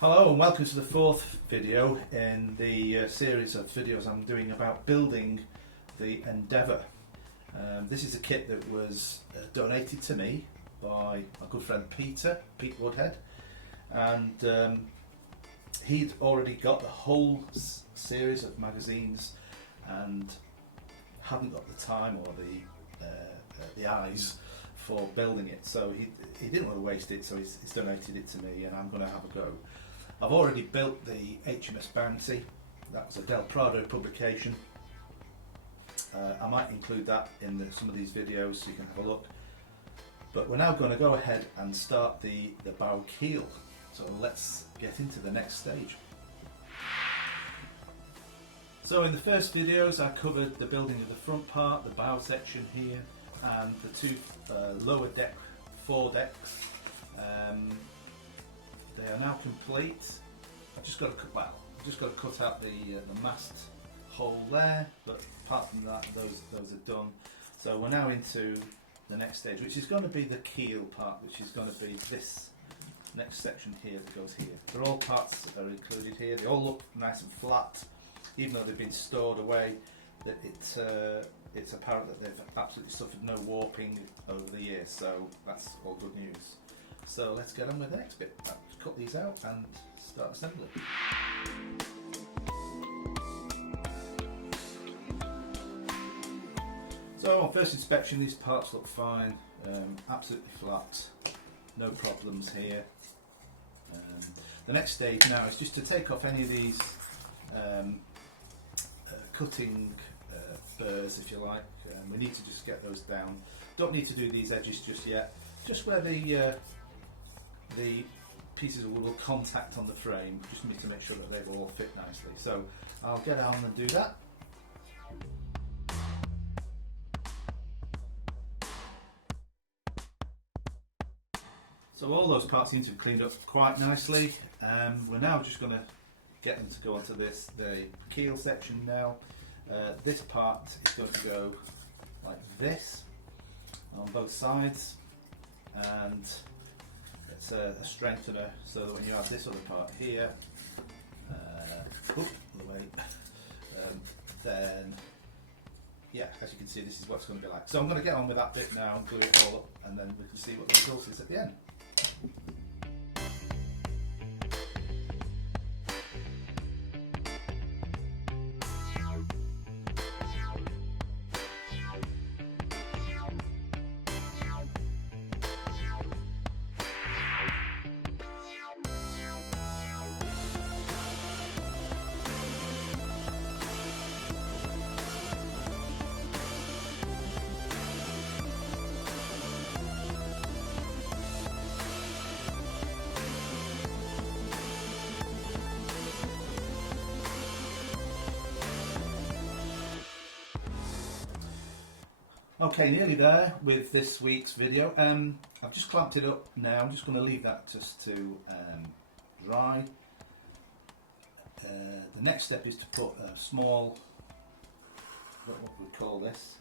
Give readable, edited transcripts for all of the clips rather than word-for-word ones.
Hello and welcome to the fourth video in the series of videos I'm doing about building the Endeavour. This is a kit that was donated to me by my good friend Pete Woodhead, and he'd already got the whole series of magazines and hadn't got the time or the eyes for building it, so he didn't want to waste it, so he's donated it to me and I'm going to have a go. I've already built the HMS Bounty. That was a Del Prado publication. I might include that in some of these videos so you can have a look. But we're now going to go ahead and start the bow keel. So let's get into the next stage. So in the first videos I covered the building of the front part, the bow section here, and the two lower deck foredecks. They are now complete. I've just got to cut out the mast hole there, but apart from that, those are done. So we're now into the next stage, which is going to be the keel part, which is going to be this next section here that goes here. They're all parts that are included here. They all look nice and flat, even though they've been stored away. That it's apparent that they've absolutely suffered no warping over the years, so that's all good news. So let's get on with the next bit. I'll cut these out and start assembly. So on first inspection, these parts look fine, absolutely flat, no problems here. The next stage now is just to take off any of these cutting burrs, if you like. We need to just get those down. Don't need to do these edges just yet. Just where the pieces of wood will contact on the frame, just need to make sure that they will all fit nicely. So I'll get on and do that. So all those parts seem to have cleaned up quite nicely. We're now just going to get them to go onto the keel section now. This part is going to go like this on both sides, and it's a strengthener so that when you have this other part here, then yeah, as you can see, this is what it's going to be like. So I'm going to get on with that bit now and glue it all up, and then we can see what the result is at the end. Okay, nearly there with this week's video. I've just clamped it up now. I'm just going to leave that just to dry. The next step is to put a small, what we call this,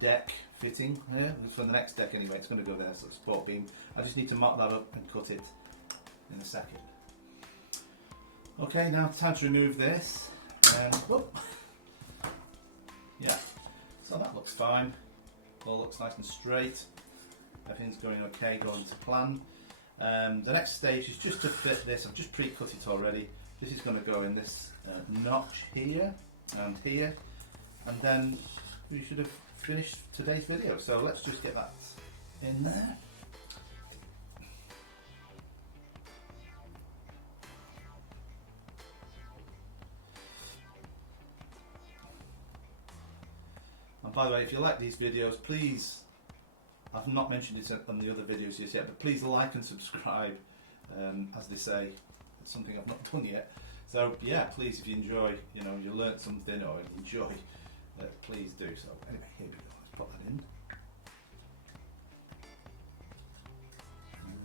deck fitting here. It's for the next deck anyway. It's going to go there, so support beam. I just need to mark that up and cut it in a second. Okay, now time to remove this. Yeah. So that looks fine, all looks nice and straight, everything's going okay, going to plan. The next stage is just to fit this. I've just pre-cut it already. This is going to go in this notch here, and then we should have finished today's video. So let's just get that in there. By the way, if you like these videos, please, I've not mentioned it on the other videos just yet, but please like and subscribe. As they say, it's something I've not done yet. So yeah, please, if you enjoy, you learnt something or enjoy, please do so. Anyway, here we go. Let's pop that in.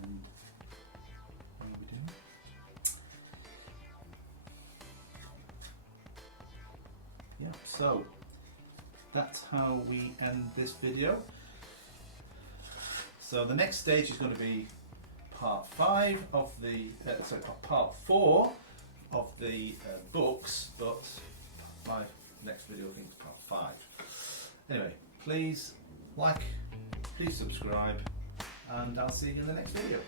And what are we doing? Yeah. So that's how we end this video. So the next stage is going to be part 5 of the, part 4 of the books, but my next video I think is part 5. Anyway, please like, please subscribe, and I'll see you in the next video.